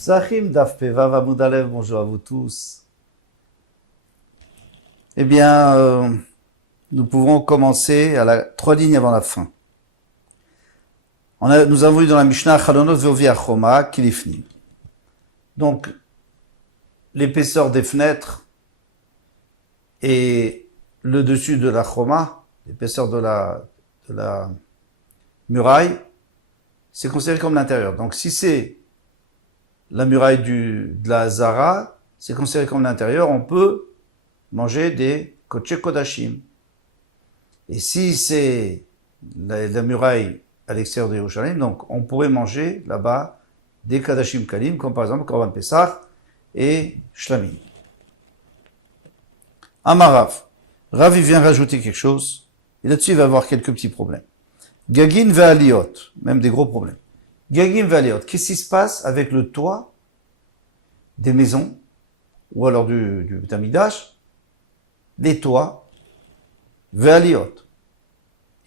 Psachim Daf Pevav Amud Alev, bonjour à vous tous. Eh bien, nous pouvons commencer à la 3 lignes avant la fin. Nous avons vu dans la Mishnah Chalonot Veovi Achoma Kilifni. Donc, l'épaisseur des fenêtres et le dessus de la choma, l'épaisseur de la muraille, c'est considéré comme l'intérieur. Donc, si c'est la muraille de la Zara, c'est considéré comme l'intérieur, on peut manger des kodesh kodashim. Et si c'est la muraille à l'extérieur de Yerushalayim, donc on pourrait manger là-bas des kodashim kalim, comme par exemple Korban Pesach et Shlamim. Amarav. Rav, il vient rajouter quelque chose, et là-dessus il va avoir quelques petits problèmes. Gagin ve'aliot, même des gros problèmes. Gagin ve'aliot, qu'est-ce qui se passe avec le toit des maisons, ou alors du Beit Hamikdash, les toits, ve'aliot,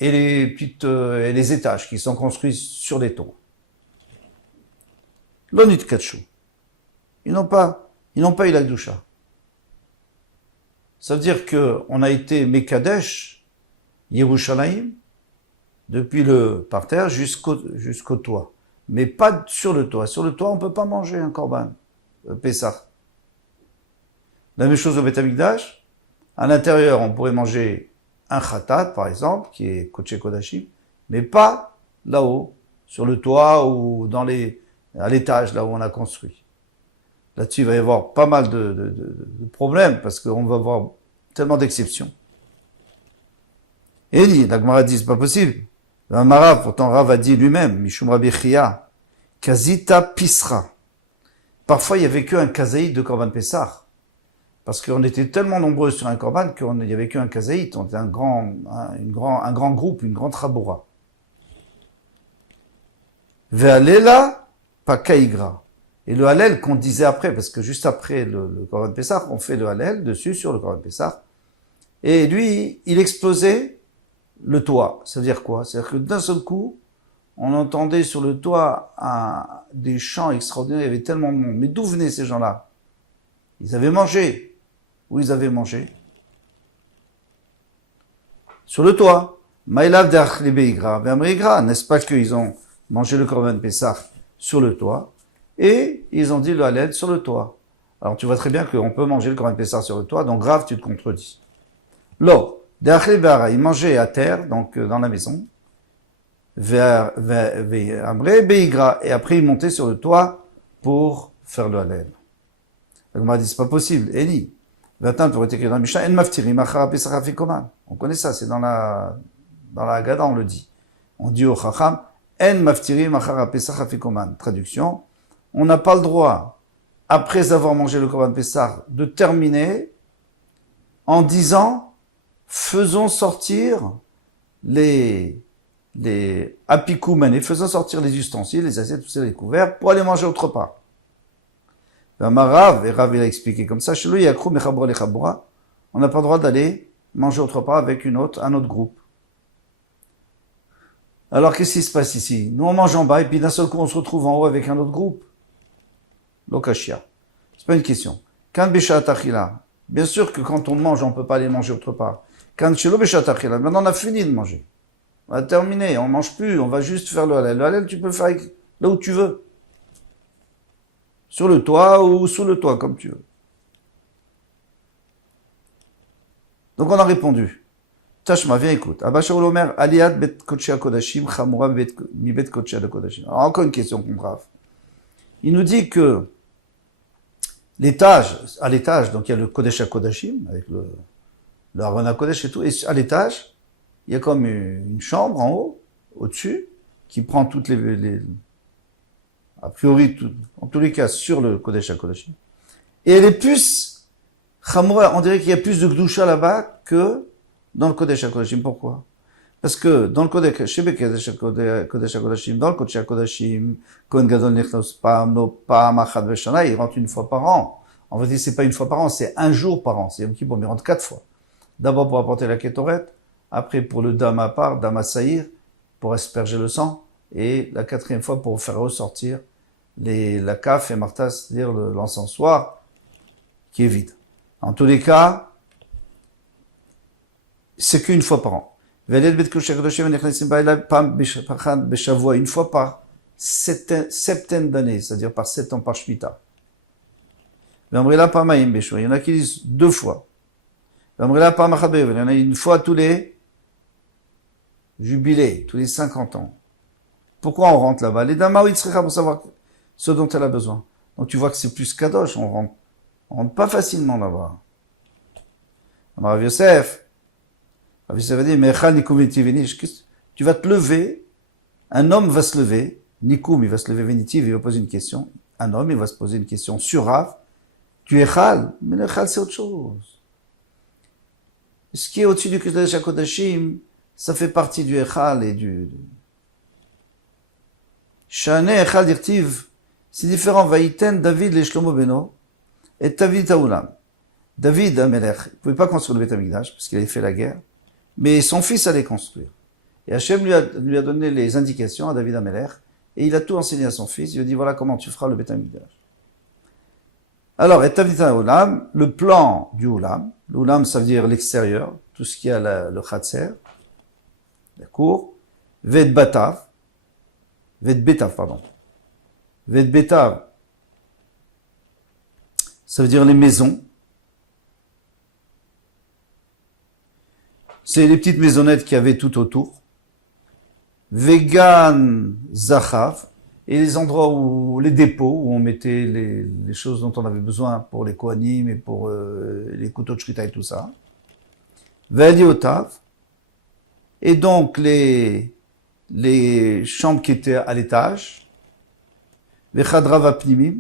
et les étages qui sont construits sur les toits. L'onit katshu. Ils n'ont pas eu la Kedusha. Ça veut dire qu'on a été Mekadesh, Yerushalayim, depuis le parterre jusqu'au toit. Mais pas sur le toit. Sur le toit, on ne peut pas manger un korban, Pessah. La même chose au Beit Hamikdash. À l'intérieur, on pourrait manger un khatat, par exemple, qui est Kodesh Kodashim, mais pas là-haut, sur le toit ou à l'étage, là où on a construit. Là-dessus, il va y avoir pas mal de problèmes, parce qu'on va avoir tellement d'exceptions. Et la Gemara dit, c'est pas possible. Pourtant Rav a dit lui-même, Mishum Rabbi Chia, Kazita Pisra. Parfois, il n'y avait qu'un kazaït de Korban Pessah. Parce qu'on était tellement nombreux sur un Korban qu'il n'y avait qu'un kazaït. On était un grand groupe, une grande raboura. Ve'alela Pakaigra. Et le Hallel qu'on disait après, parce que juste après le Korban Pessah, on fait le Hallel dessus sur le Korban Pessah. Et lui, il explosait le toit. Ça veut dire quoi? C'est-à-dire que d'un seul coup, on entendait sur le toit des chants extraordinaires, il y avait tellement de monde. Mais d'où venaient ces gens-là? Ils avaient mangé. Où ils avaient mangé? Sur le toit. Maïlav d'Achli Beigra, Ve'amrigra. N'est-ce pas qu'ils ont mangé le Korban Pessah sur le toit? Et ils ont dit le Hallel sur le toit. Alors tu vois très bien qu'on peut manger le Korban Pessah sur le toit, donc grave, tu te contredis. Lo, d'Achli Be'ara, ils mangeaient à terre, donc dans la maison. Ve'amre Beigra. Et après ils montaient sur le toit pour faire le Hallel. La Gemara dit, c'est pas possible. Eli. Maintenant, pour être écrit dans la Mishnah, En maftirim achara pesach afikoman. On connaît ça, c'est dans la Haggadah, on le dit. On dit au Chacham, En maftirim achara pesach afikoman. Traduction. On n'a pas le droit, après avoir mangé le Korban Pessah, de terminer en disant, faisons sortir les apikoumen, et faisons sortir les ustensiles, les assiettes, tout ça, les couverts, pour aller manger autre part. Rav, et Rav il a expliqué comme ça, chez lui, on n'a pas le droit d'aller manger autre part avec un autre groupe. Alors qu'est-ce qui se passe ici? Nous on mange en bas et puis d'un seul coup on se retrouve en haut avec un autre groupe. Lokashia. C'est pas une question. Kan beshat achila. Bien sûr que quand on mange, on peut pas aller manger autre part. Kan shelo beshat achila. Maintenant on a fini de manger. On a terminé, on mange plus, on va juste faire le Hallel. Le Hallel tu peux le faire là où tu veux. Sur le toit ou sous le toit, comme tu veux. Donc on a répondu. Tashma, viens écoute. Abba Shaul Omer, Aliyat bet Kodesh Kodashim, Chamura mi bet Kodesh Kodashim. Alors encore une question qu'on brave. Il nous dit que à l'étage, donc il y a le Kodesh Kodashim, avec le Aron HaKodesh et tout, et à l'étage, il y a comme une chambre en haut, au-dessus, qui prend toutes a priori, en tous les cas, sur le Kodesh HaKodashim. Et elle est plus, Chamura, on dirait qu'il y a plus de Gdusha là-bas que dans le Kodesh HaKodashim. Pourquoi? Parce que dans le Kodesh HaKodashim, dans le Kodesh HaKodashim, Kohen Gadol Nechnos Pa'am Achad Veshana, il rentre une fois par an. En fait, c'est pas une fois par an, c'est un jour par an. C'est Yom Kippour, mais il rentre 4 fois. D'abord pour apporter la Ketoret, après pour le Dam à part, Dam à Saïr, pour asperger le sang, et la 4e fois pour faire ressortir la caf et Martha, c'est-à-dire l'encensoir, qui est vide. En tous les cas, c'est qu'une fois par an. Une fois par septaine d'années, c'est-à-dire par 7 ans par Shemitah. Il y en a qui disent 2 fois. Il y en a une fois tous les jubilés, tous les 50 ans. Pourquoi on rentre là-bas? Les dames, oui, pour savoir ce dont elle a besoin. Donc tu vois que c'est plus kadosh, on rentre pas facilement là-bas. Rav Yosef va dire, tu vas te lever, un homme va se lever, Nikoum, il va se lever vénitiv, il va poser une question, un homme, il va se poser une question sur Rav, tu es Chal, mais le Chal c'est autre chose. Ce qui est au-dessus du Kodesh HaKodashim, ça fait partie du Echal et du... Shane Echal Dirtiv, c'est différent. Vaïten David les Shlomo Beno et David Taoulam. David Amelech, il ne pouvait pas construire le Beth Amikdash parce qu'il avait fait la guerre, mais son fils allait construire. Et Hachem lui a donné les indications à David Amelech et il a tout enseigné à son fils. Il lui a dit voilà comment tu feras le Beth Amikdash. Alors, et David Taoulam, le plan du Oulam, l'Oulam ça veut dire l'extérieur, tout ce qui a le Khatser, la cour, Ved Betav, ça veut dire les maisons. C'est les petites maisonnettes qu'il y avait tout autour. Vegan Zachav, et les endroits où, les dépôts, où on mettait les choses dont on avait besoin pour les Kohanim et pour les couteaux de shrita et tout ça. Ve'aliotav, et donc les chambres qui étaient à l'étage, Ve'chadra vapnimim,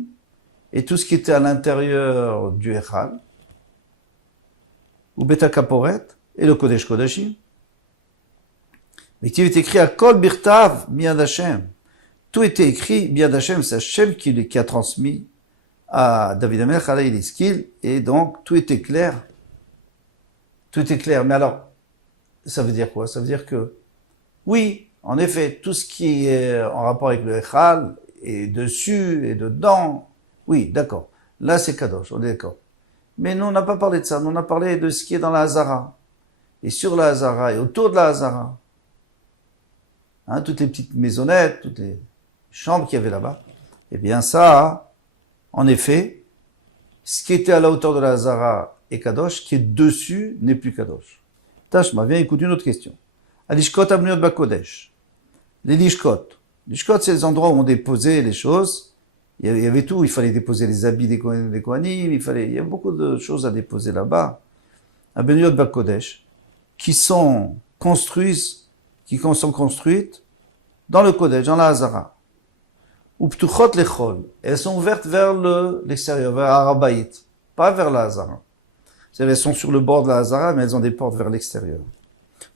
et tout ce qui était à l'intérieur du Echal, ou Beta Kaporet, et le Kodesh Kodashim. Mais qui est écrit à Kol Birtav Miad Hashem. Tout était écrit, Miad Hashem, c'est Hashem qui a transmis à David Amelech, à l'Iskil, et donc tout était clair. Tout était clair. Mais alors, ça veut dire quoi? Ça veut dire que, oui, en effet, tout ce qui est en rapport avec le Echal, et dessus, et dedans, oui, d'accord. Là, c'est Kadosh, on est d'accord. Mais nous, on n'a pas parlé de ça. Nous, on a parlé de ce qui est dans la Hazara. Et sur la Hazara, et autour de la Hazara. Hein, toutes les petites maisonnettes, toutes les chambres qu'il y avait là-bas. Eh bien, ça, en effet, ce qui était à la hauteur de la Hazara est Kadosh, ce qui est dessus n'est plus Kadosh. Tashma, viens écouter une autre question. Alishkot Amniot Bakodesh. Les Lishkot. Lishkot, c'est les endroits où on déposait les choses. Il y avait tout. Il fallait déposer les habits des Kohanim. Il y a beaucoup de choses à déposer là-bas. Amniot Bakodesh. Qui sont construites dans le Kodesh, dans la Hazara. Ou Ptuchot Lechol. Elles sont ouvertes vers l'extérieur, vers Arabaït. Pas vers la Hazara. C'est-à-dire, elles sont sur le bord de la Hazara, mais elles ont des portes vers l'extérieur.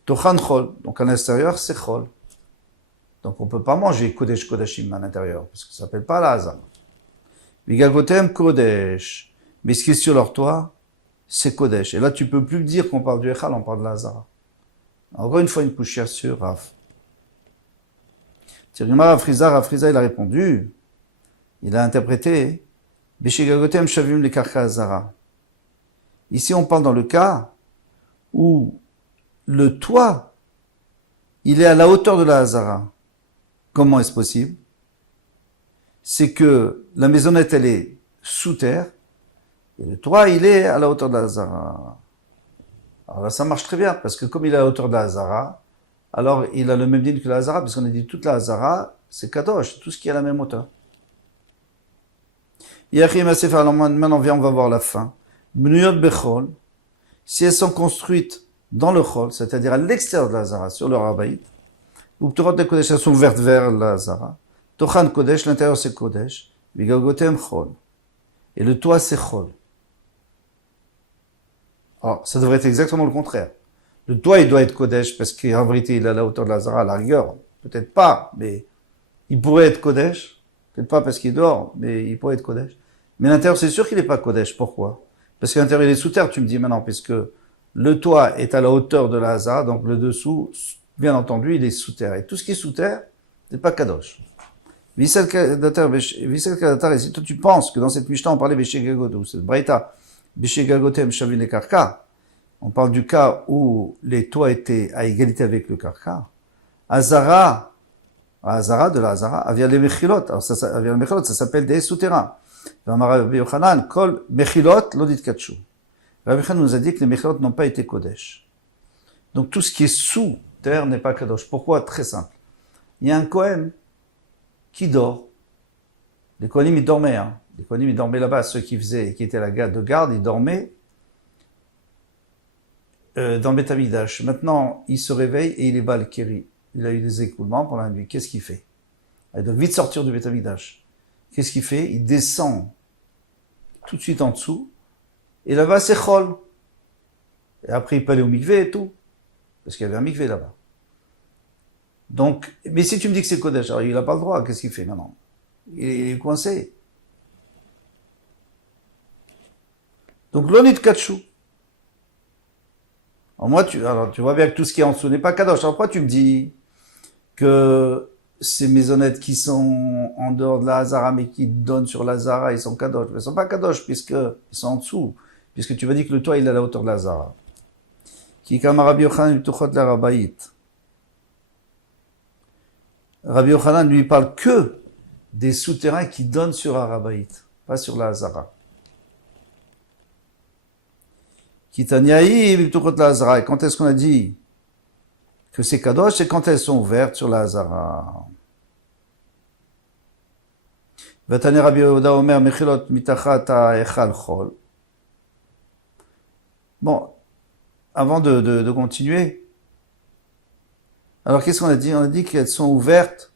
Tochan Chol. Donc, à l'extérieur, c'est Chol. Donc, on peut pas manger Kodesh Kodashim à l'intérieur, parce que ça s'appelle pas la Hazara. Vigagotem Kodesh. Mais ce qui est sur leur toit, c'est Kodesh. Et là, tu peux plus dire qu'on parle du Echal, on parle de la Hazara. Encore une fois, une poussière sur Rav. Rav Friza, il a répondu, il a interprété, Beshegagotem Shavim le Karka Hazara. Ici, on parle dans le cas où le toit, il est à la hauteur de la Hazara. Comment est-ce possible? C'est que la maisonnette, elle est sous terre, et le toit, il est à la hauteur de la Hazara. Alors là, ça marche très bien, parce que comme il est à la hauteur de la Hazara, alors il a le même din que la Hazara, puisqu'on a dit toute la Hazara, c'est Kadosh, tout ce qui est à la même hauteur. Alors maintenant, on va voir la fin. Bnuyot Bechol, si elles sont construites dans le Chol, c'est-à-dire à l'extérieur de la Hazara, sur le Rabaït, ou Ptorot de Kodesh, elles sont ouvertes vers la Hazara. Tochan Kodesh, l'intérieur c'est Kodesh, Vigagotem Chol. Et le toit c'est Chol. Alors, ça devrait être exactement le contraire. Le toit, il doit être Kodesh, parce qu'en vérité, il est à la hauteur de la Hazara, à la rigueur. Peut-être pas, mais il pourrait être Kodesh. Peut-être pas parce qu'il dort, mais il pourrait être Kodesh. Mais l'intérieur, c'est sûr qu'il n'est pas Kodesh. Pourquoi? Parce que l'intérieur, il est sous terre, tu me dis maintenant, puisque le toit est à la hauteur de la Hazara, donc le dessous, bien entendu, il est sous terre. Et tout ce qui est sous terre, c'est pas Kadosh. Vissel Kadatar, et si toi tu penses que dans cette Mishnah on parlait Béché Gagot, ou cette Braïta, Béché Gagotem Shavin les Karka, on parle du cas où les toits étaient à égalité avec le Karka, Azara de la Azara, Avia les Mechilot, alors ça, Avia les Mechilot, ça s'appelle des souterrains. Rabbi Yochanan, Kol Mechilot, Lodit Katshu. Rabbi Yochanan nous a dit que les Mechilot n'ont pas été Kodesh. Donc tout ce qui est sous terre n'est pas Kadosh. Pourquoi? Très simple. Il y a un Kohen qui dort. Les Kohanim, ils dormaient, hein. Les Kohanim, ils dormaient là-bas. Ceux qui étaient la garde de garde, ils dormaient dans le Beth Amikdash. Maintenant, il se réveille et il est bas le Kéri. Il a eu des écoulements pendant la nuit. Qu'est-ce qu'il fait? Il doit vite sortir du Beth Amikdash. Qu'est-ce qu'il fait? Il descend tout de suite en dessous. Et là-bas, c'est Chol. Et après, il peut aller au mikvé et tout. Parce qu'il y avait un mikvé là-bas. Donc, mais si tu me dis que c'est Kodesh, alors il n'a pas le droit. Qu'est-ce qu'il fait maintenant? Il est coincé. Donc, l'onit Katshu. Alors, tu vois bien que tout ce qui est en dessous n'est pas Kadosh. Alors, pourquoi tu me dis que ces maisonnettes qui sont en dehors de la Hazara, mais qui donnent sur la Hazara, ils sont Kadosh? Mais ils ne sont pas Kadosh, puisqu'ils sont en dessous. Puisque tu m'as dit que le toit, il est à la hauteur de la Hazara. Qui comme Rabbi Yochanan, Tuchot la Rabaït. Rabbi Yochanan lui parle que des souterrains qui donnent sur Arabaït, pas sur la Hazara. Kitaniaï, Tuchot la Hazara. Et quand est-ce qu'on a dit que c'est Kadosh? C'est quand elles sont ouvertes sur la Hazara. Vatane Rabbi Yehuda Omer, Mechilot mitachat ha'echal chol. Bon, avant de continuer, alors qu'est-ce qu'on a dit? On a dit qu'elles sont ouvertes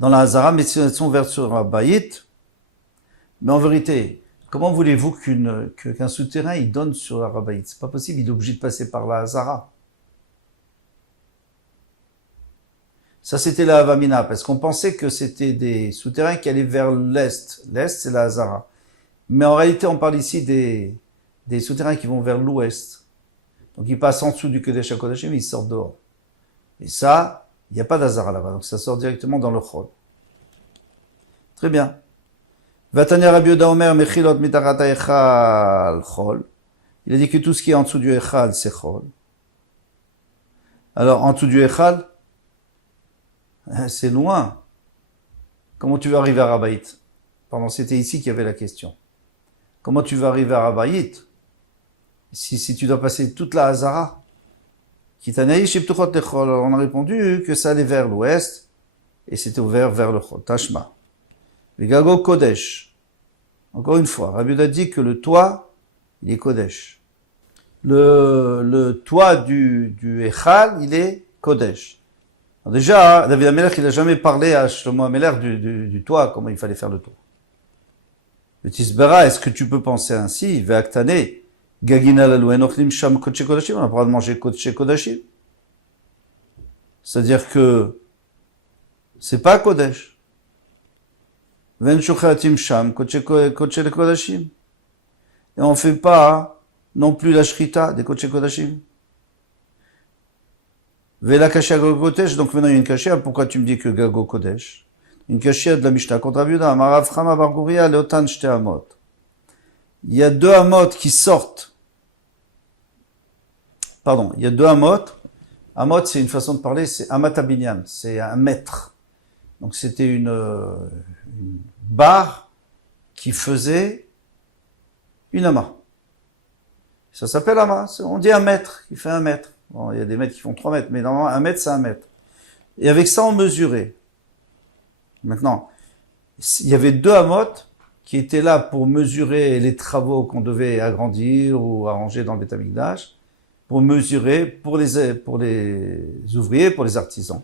dans la Hazara, mais si elles sont ouvertes sur Arabaït, mais en vérité, comment voulez-vous qu'un souterrain il donne sur Arabaït? C'est pas possible, il est obligé de passer par la Hazara. Ça, c'était la Havamina, parce qu'on pensait que c'était des souterrains qui allaient vers l'Est. L'Est, c'est la Hazara. Mais en réalité, on parle ici des souterrains qui vont vers l'Ouest. Donc, ils passent en dessous du Kodesh HaKodashim, ils sortent dehors. Et ça, il n'y a pas d'Hazara là-bas, donc ça sort directement dans le Chol. Très bien. Vatanya Rabbi Yehuda Omer, Mechilot mitachat ha'echal Chol. Il a dit que tout ce qui est en dessous du Echal, c'est Chol. Alors, en dessous du Echal, c'est loin. Comment tu vas arriver à Arabaït? Pardon, c'était ici qu'il y avait la question. Comment tu vas arriver à Arabaït si tu dois passer toute la Hazara? On a répondu que ça allait vers l'ouest et c'était ouvert vers le Chol. Tashma. Gago Kodesh. Encore une fois, Rabbi Yehuda dit que le toit, il est Kodesh. Le toit du Echal, il est Kodesh. Alors déjà, David Amelech, il n'a jamais parlé à Shlomo Amelech du toit, comment il fallait faire le toit. Le Tisbera, est-ce que tu peux penser ainsi? Ve'aktane, Gagina lalou enochlim sham kodesh kodashim, on a pas le droit de manger kodesh kodashim. C'est-à-dire que c'est pas Kodesh. Ven shochatim sham kodesh kodashim. Et on fait pas non plus la shrita des kodesh kodashim. Vela kashia gogotesh, donc maintenant il y a une kashia, pourquoi tu me dis que gago kodesh? Une kashia de la Mishnah contre Rabbi Yehuda, Amarav Chama bar Guria, Leotan shte amot. Il y a deux amot qui sortent. Pardon, il y a deux amot. Amot, c'est une façon de parler, c'est amatabinyan, c'est un mètre. Donc c'était une barre qui faisait une ama. Ça s'appelle ama, on dit un mètre, qui fait un mètre. Bon, il y a des mètres qui font 3 mètres, mais normalement, 1 mètre, c'est 1 mètre. Et avec ça, on mesurait. Maintenant, il y avait deux amotes qui étaient là pour mesurer les travaux qu'on devait agrandir ou arranger dans le Beth Amikdash, pour mesurer pour les ouvriers, pour les artisans.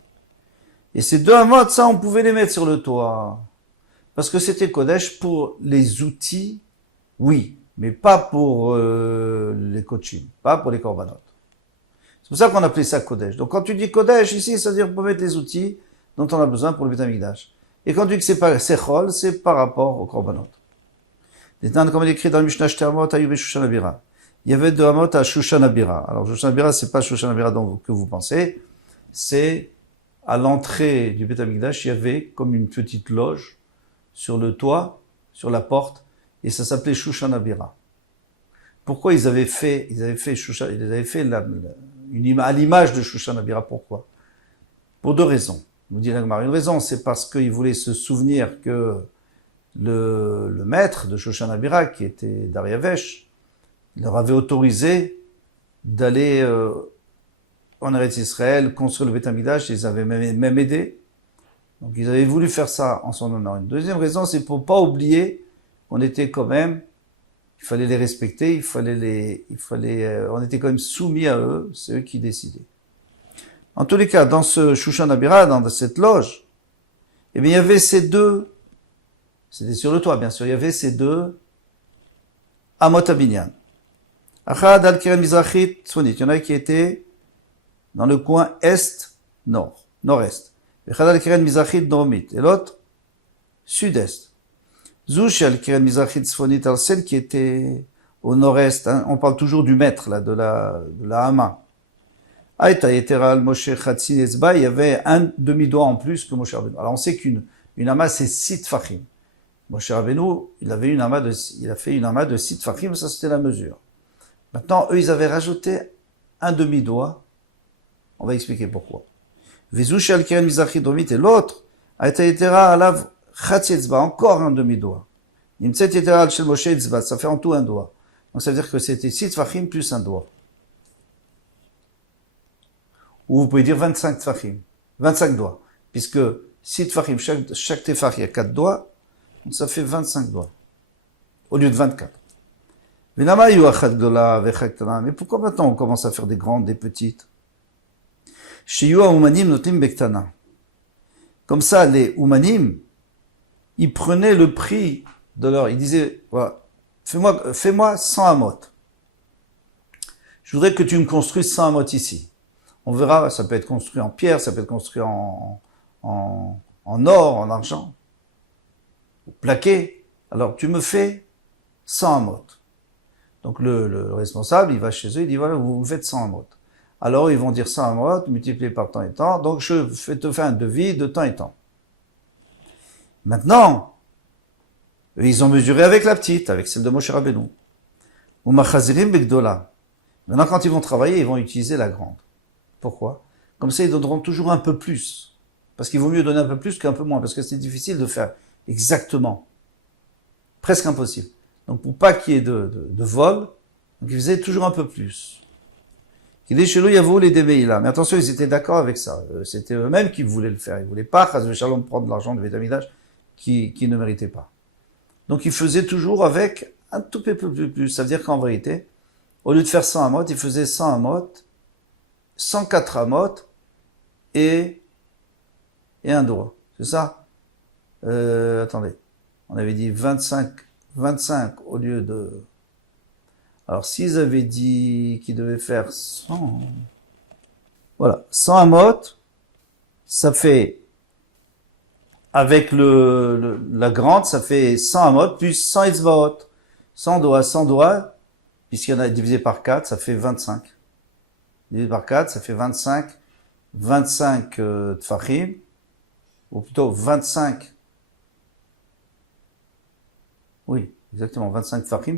Et ces deux amotes, ça, on pouvait les mettre sur le toit. Parce que c'était Kodesh pour les outils, oui, mais pas pour les coaching, pas pour les korbanot. C'est pour ça qu'on appelait ça Kodesh. Donc quand tu dis Kodesh ici, ça veut dire pour mettre les outils dont on a besoin pour le Beth Amikdash. Et quand tu dis que c'est pas Sechol, c'est par rapport au Korbanot. Comme il est écrit dans le Mishnah Shtermot, Ayub Shushan Abira. Il y avait deux Hamot à Shushan Abira. Alors Shushan Abira, c'est pas Shushan Abira que vous pensez, c'est à l'entrée du Beth Amikdash, il y avait comme une petite loge sur le toit, sur la porte, et ça s'appelait Shushan Abira. Pourquoi ils avaient fait à l'image de Shushan Abira, pourquoi? Pour deux raisons. Vous direz, une raison, c'est parce qu'ils voulaient se souvenir que le maître de Shushan Abira, qui était Dariavesh, leur avait autorisé d'aller en Eretz Israël construire le Beth Amikdash, ils avaient même aidé. Donc ils avaient voulu faire ça en son honneur. Une deuxième raison, c'est pour pas oublier qu'on était quand même, il fallait les respecter, on était quand même soumis à eux, c'est eux qui décidaient. En tous les cas, dans ce Shushan Abira, dans cette loge, eh bien, il y avait ces deux, c'était sur le toit, bien sûr, il y avait ces deux Amot Abinyan. Achad al-Kiren Mizrachit Tzfonit. Il y en a qui étaient dans le coin est-nord, nord-est. Achad al-Kiren Mizrachit Dromit. Et l'autre, sud-est. Zouch al-Kiren Mizrachit Tzfonit, alors celle qui était au nord-est, hein, on parle toujours du maître, là, de la Hama. Aïta Yeteral Moshe Chatsi Ezba, il y avait un demi-doigt en plus que Moshe Rabbeinu. Alors on sait qu'une Hama c'est 6 tfachim. Moshe Rabbeinu, il a fait une Hama de 6 tfachim, ça c'était la mesure. Maintenant, eux, ils avaient rajouté un demi-doigt. On va expliquer pourquoi. Vezouch al-Kiren Mizrachit Dromit, et l'autre, Aïta Yetera Alav Chatsi Ezba, encore un demi-doigt. Nimtzet Yeteral Shel Moshe Ezba, ça fait en tout un doigt. Donc ça veut dire que c'était 6 tfachim plus un doigt. Ou vous pouvez dire 25 tfachim, 25 doigts, puisque 6 tfachim, chaque tefach, il y a 4 doigts, donc ça fait 25 doigts, au lieu de 24. Mais pourquoi maintenant on commence à faire des grandes, des petites? Comme ça, les Umanim, ils prenaient le prix de leur, ils disaient, voilà, fais-moi 100 amot. Je voudrais que tu me construises 100 amot ici. On verra, ça peut être construit en pierre, ça peut être construit en or, en argent, ou plaqué. Alors, tu me fais 100 amot. Donc, le responsable, il va chez eux, il dit, voilà, vous me faites 100 amot. Alors, ils vont dire 100 amot, multiplié par temps et temps. Donc, je te fais un devis de temps et temps. Maintenant, ils ont mesuré avec la petite, avec celle de Moshe Rabbeinu. Ou machazirim begdola. Maintenant, quand ils vont travailler, ils vont utiliser la grande. Pourquoi? Comme ça, ils donneront toujours un peu plus. Parce qu'il vaut mieux donner un peu plus qu'un peu moins, parce que c'est difficile de faire exactement. Presque impossible. Donc, pour pas qu'il y ait de vol, donc ils faisaient toujours un peu plus. Il dit chez lui, il y a les Demeïla. Mais attention, ils étaient d'accord avec ça. C'était eux-mêmes qui voulaient le faire. Ils voulaient pas, Chas Shalom, prendre l'argent de Beth Amikdash qui ne méritait pas. Donc, ils faisaient toujours avec un tout peu plus. Ça veut dire qu'en vérité, au lieu de faire 100 amot, ils faisaient 100 amot, 104 amot et un doigt. C'est ça? Attendez. On avait dit 25 au lieu de... Alors, s'ils avaient dit qu'ils devaient faire 100... Voilà. 100 amot, ça fait... Avec la grande, ça fait 100 amot plus 100 etzvaot. 100 doigts, puisqu'il y en a divisé par 4, ça fait 25. Divisé par 4, ça fait 25 tfachim, ou plutôt 25. Oui, exactement, 25 tfachim,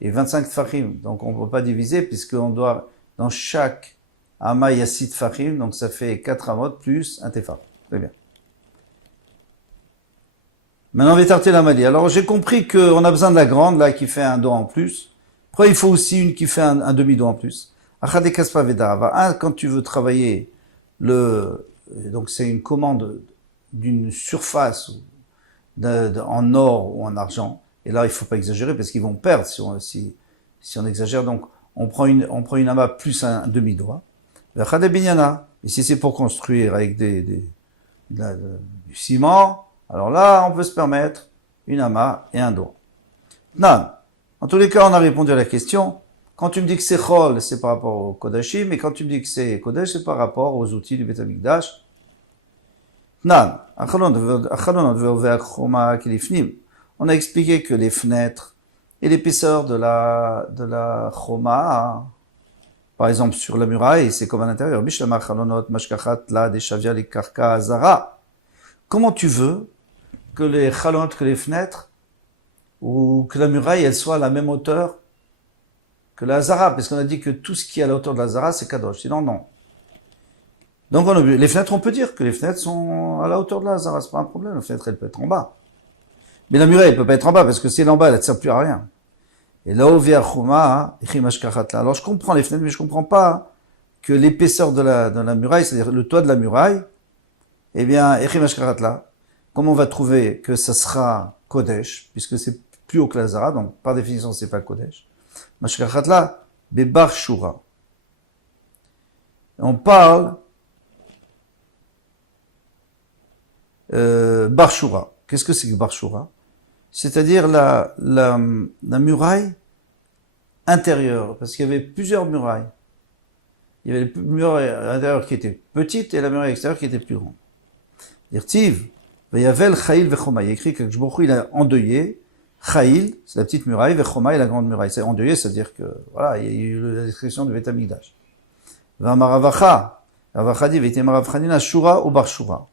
et 25 tfachim. Donc on ne peut pas diviser, puisqu'on doit, dans chaque ama, il y a 6 tfachim, donc ça fait 4 amot plus un tefach. Très bien. Maintenant, Vétarté la Mali. Alors, j'ai compris qu'on a besoin de la grande, là, qui fait un doigt en plus. Après, il faut aussi une qui fait un demi-doigt en plus. Achade Kaspa Vedarava. Quand tu veux travailler donc c'est une commande d'une surface en or ou en argent. Et là, il faut pas exagérer parce qu'ils vont perdre si on exagère. Donc, on prend une ama plus un demi-doigt. Achade Binyana. Et si c'est pour construire avec du ciment, alors là, on peut se permettre une ama et un doigt. Non. En tous les cas, on a répondu à la question. Quand tu me dis que c'est chol, c'est par rapport au kodashim, et quand tu me dis que c'est kodesh, c'est par rapport aux outils du Beth Amikdash. Non. On a expliqué que les fenêtres et l'épaisseur de la choma, Par exemple, sur la muraille, c'est comme à l'intérieur. Bishlama chalonot mashkachat la deshavia les karka azara. Comment tu veux que les chalonot, que les fenêtres, ou que la muraille, elle soit à la même hauteur que la Hazara, parce qu'on a dit que tout ce qui est à la hauteur de la Hazara, c'est Kadosh. Sinon, non. Donc, les fenêtres, on peut dire que les fenêtres sont à la hauteur de la Hazara, c'est pas un problème. La fenêtre, elle peut être en bas. Mais la muraille, elle peut pas être en bas, parce que si elle est en bas, elle ne sert plus à rien. Et là, alors je comprends les fenêtres, mais je comprends pas que l'épaisseur de la muraille, c'est-à-dire le toit de la muraille, eh bien, comment on va trouver que ça sera Kodesh, puisque c'est plus haut que la Hazara, donc par définition, c'est pas Kodesh. Mashkachatla, Bebar Shura. On parle Bar Shura. Qu'est-ce que c'est que Bar Shura? C'est-à-dire la muraille intérieure, parce qu'il y avait plusieurs murailles. Il y avait la muraille intérieure qui était petite et la muraille extérieure qui était plus grande. Dirtiv, Vayavel Chaïl Vechoma. Il y a écrit que il a endeuillé Chaïl, c'est la petite muraille, Vechoma est la grande muraille. C'est endeuillé, c'est-à-dire que, voilà, il y a eu la description du Beth Amikdash. Vamaravacha, Ravacha dit, Vetemarav Chanina, Shura ou Bar Shura.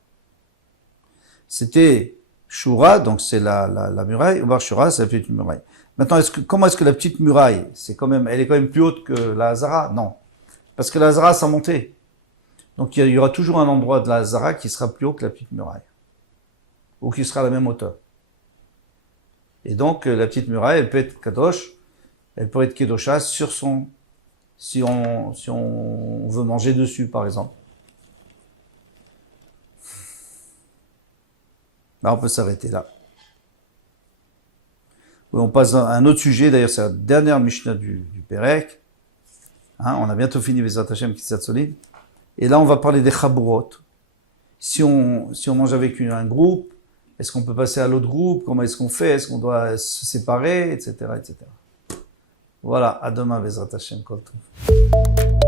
C'était Shura, donc c'est la muraille, ou Bar Shura, c'est la petite muraille. Maintenant, comment est-ce que la petite muraille, elle est quand même plus haute que la Hazara? Non. Parce que la Hazara, ça montait. Donc il y aura toujours un endroit de la Hazara qui sera plus haut que la petite muraille. Ou qui sera à la même hauteur. Et donc, la petite muraille, elle peut être Kadosh, elle peut être Kedosha sur son, si on veut manger dessus, par exemple. Là, on peut s'arrêter là. Oui, on passe à un autre sujet, d'ailleurs, c'est la dernière Mishnah du Pérek. Hein, on a bientôt fini Bezrat Hashem Kitzat Solid. Et là, on va parler des Chaburot. Si on mange avec un groupe, est-ce qu'on peut passer à l'autre groupe? Comment est-ce qu'on fait? Est-ce qu'on doit se séparer? Etc., etc. Voilà, à demain, Bezrat Hashem Kol Tov.